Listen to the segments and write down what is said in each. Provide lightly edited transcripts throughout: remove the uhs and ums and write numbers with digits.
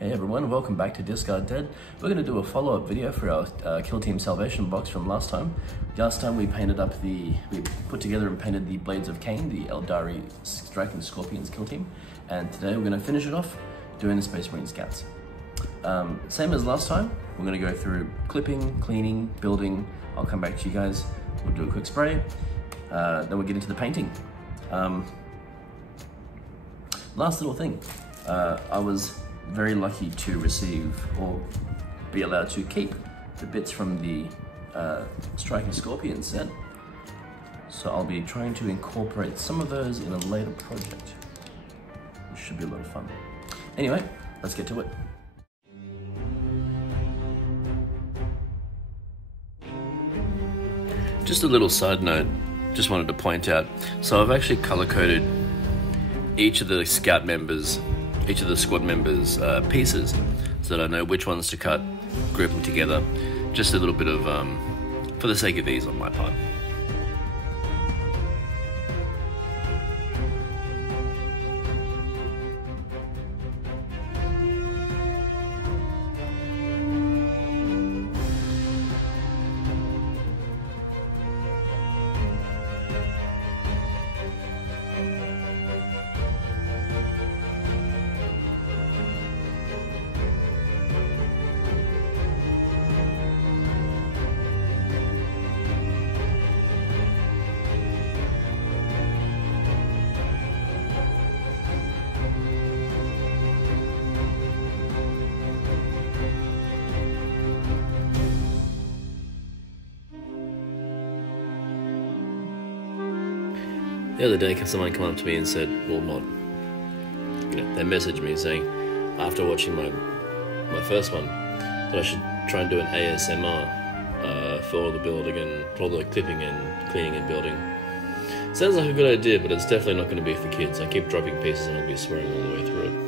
Hey everyone, welcome back to Discard Dead. We're going to do a follow-up video for our Kill Team Salvation box from last time. Last time we put together and painted the Blades of Cain, the Eldari Striking Scorpions kill team. And today we're going to finish it off doing the Space Marine Scouts. Same as last time, we're going to go through clipping, cleaning, building. I'll come back to you guys. We'll do a quick spray. Then we'll get into the painting. Last little thing, I was very lucky to receive or be allowed to keep the bits from the Striking Scorpion set. So I'll be trying to incorporate some of those in a later project, which should be a lot of fun. Anyway, let's get to it. Just a little side note, just wanted to point out, so I've actually color-coded each of the scout members, each of the squad members' pieces, so that I know which ones to cut, group them together. Just a little bit of, for the sake of ease on my part. The other day, someone came up to me and said, well, they messaged me saying, after watching my first one, that I should try and do an ASMR for all the building and for all the clipping and cleaning and building. Sounds like a good idea, but it's definitely not going to be for kids. I keep dropping pieces and I'll be swearing all the way through it.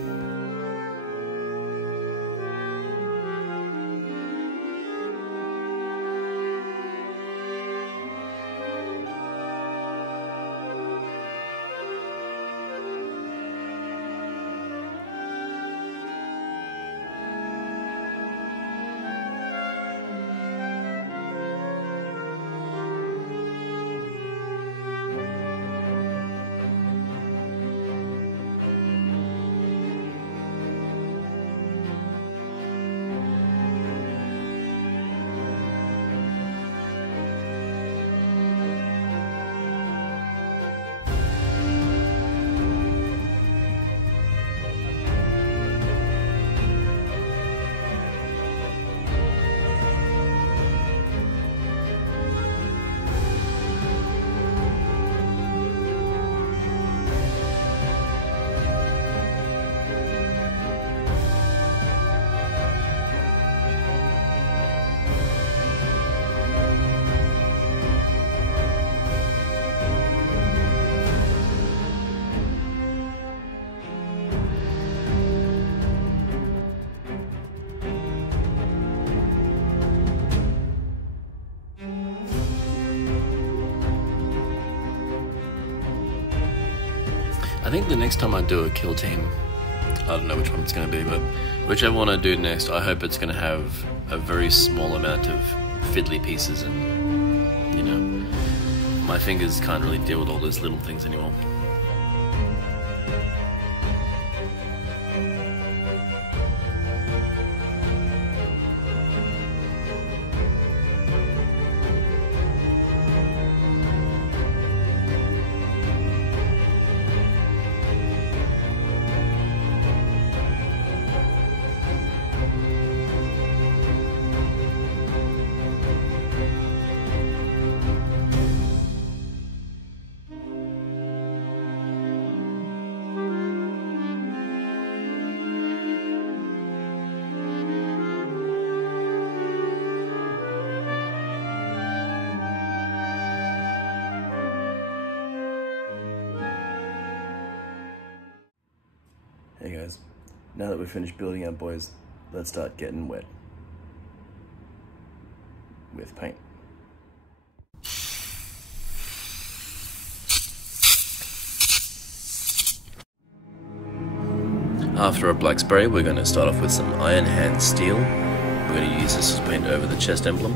I think the next time I do a kill team, I don't know which one it's going to be, but whichever one I do next, I hope it's going to have a very small amount of fiddly pieces and, you know, my fingers can't really deal with all those little things anymore. Hey guys, now that we've finished building our boys, let's start getting wet with paint. After a black spray, we're going to start off with some iron hand steel. We're going to use this to paint over the chest emblem.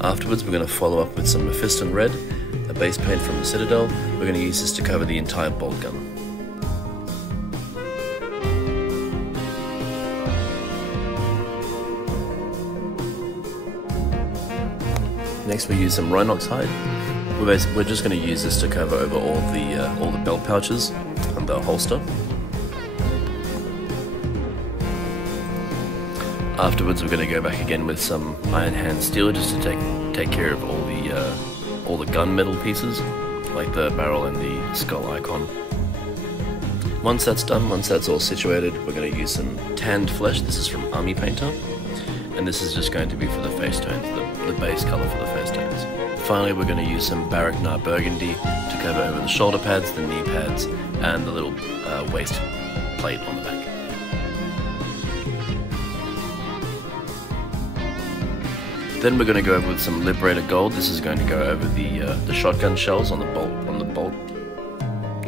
Afterwards, we're going to follow up with some Mephiston red, a base paint from the Citadel. We're going to use this to cover the entire bolt gun. Next, we use some Rhinox hide. We're just going to use this to cover over all the belt pouches and the holster. Afterwards, we're going to go back again with some iron hand steel just to take care of all the gunmetal pieces, like the barrel and the skull icon. Once that's done, once that's all situated, we're going to use some tanned flesh. This is from Army Painter, and this is just going to be for the face tones, the base color for the face tones. Finally, we're going to use some Baraknar Burgundy to cover over the shoulder pads, the knee pads, and the little waist plate on the back. Then we're going to go over with some Liberator Gold. This is going to go over the shotgun shells on the bolt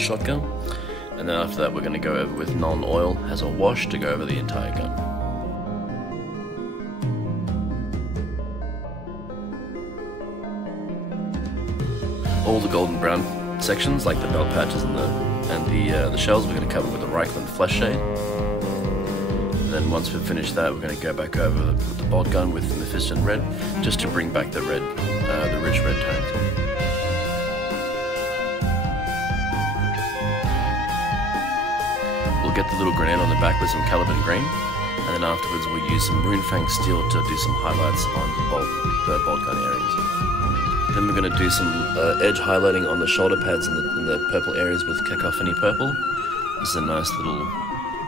shotgun, and then after that we're going to go over with non-oil as a wash to go over the entire gun. All the golden brown sections, like the belt patches and the shells, we're going to cover with the Reichland flesh shade. And then once we've finished that, we're going to go back over with the bolt gun with the Mephiston red, just to bring back the red, the rich red tones. We'll get the little grenade on the back with some Caliban green, and then afterwards we'll use some Runefang steel to do some highlights on the bolt gun areas. Then we're going to do some edge highlighting on the shoulder pads and the purple areas with Cacophony purple. This is a nice little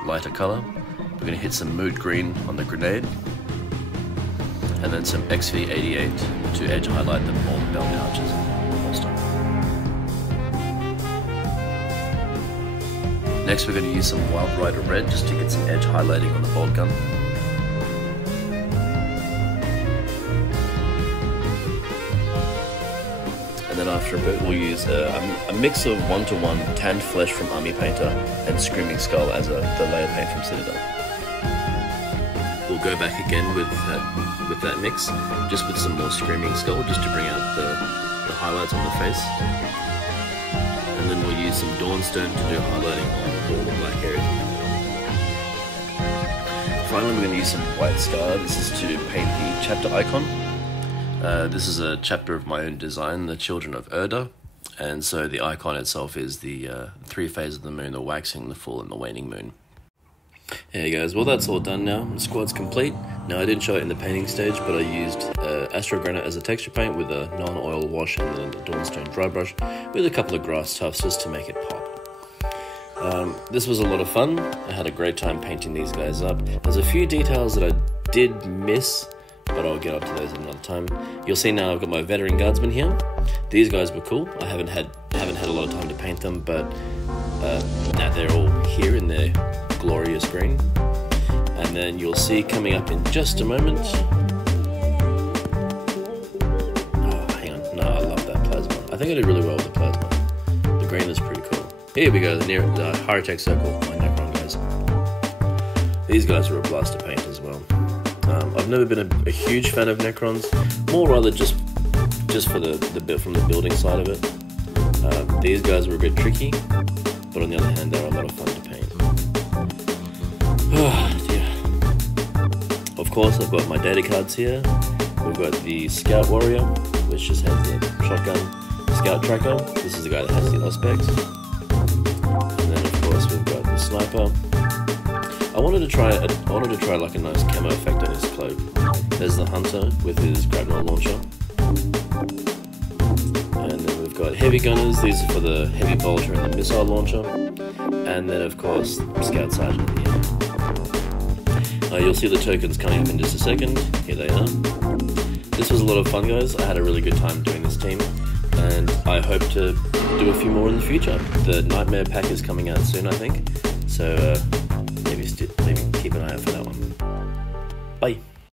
lighter color. We're going to hit some Mood green on the grenade, and then some XV88 to edge highlight all the belt pouches and the holster. Next, we're going to use some Wild Rider red just to get some edge highlighting on the bolt gun. And then after a bit, we'll use a mix of 1-to-1 tanned flesh from Army Painter and Screaming Skull as the layer paint from Citadel. We'll go back again with that mix, just with some more Screaming Skull, just to bring out the highlights on the face. And then we'll use some Dawnstone to do highlighting on all the black areas. Finally, we're going to use some White Scar. This is to paint the chapter icon. This is a chapter of my own design, the Children of Erda, and so the icon itself is the 3 phases of the moon, the waxing, the full, and the waning moon. There you guys, well that's all done now, the squad's complete. Now I didn't show it in the painting stage, but I used Astrogranite as a texture paint with a non-oil wash and then the Dawnstone dry brush with a couple of grass tufts just to make it pop. This was a lot of fun. I had a great time painting these guys up. There's a few details that I did miss, but I'll get up to those another time. You'll see now I've got my veteran guardsmen here. These guys were cool. I haven't had a lot of time to paint them, but now they're all here in their glorious green. And then you'll see coming up in just a moment. Oh, hang on. No, I love that plasma. I think I did really well with the plasma. The green is pretty cool. Here we go, the Hierotek Circle, my Necron guys. These guys are a blast to paint as well. I've never been a huge fan of Necrons, more rather just for the bit from the building side of it. These guys were a bit tricky, but on the other hand, they're a lot of fun to paint. Oh dear. Of course, I've got my data cards here. We've got the Scout Warrior, which just has the shotgun. Scout Tracker, this is the guy that has the Auspex. And then of course we've got the Sniper. I wanted to try like a nice camo effect on his cloak. There's the Hunter with his grapnel launcher. And then we've got Heavy Gunners, these are for the Heavy Bolter and the Missile Launcher. And then of course, Scout Sergeant at the end. You'll see the tokens coming up in just a second. Here they are. This was a lot of fun, guys. I had a really good time doing this team, and I hope to do a few more in the future. The Nightmare pack is coming out soon, I think. So maybe keep an eye out for that one.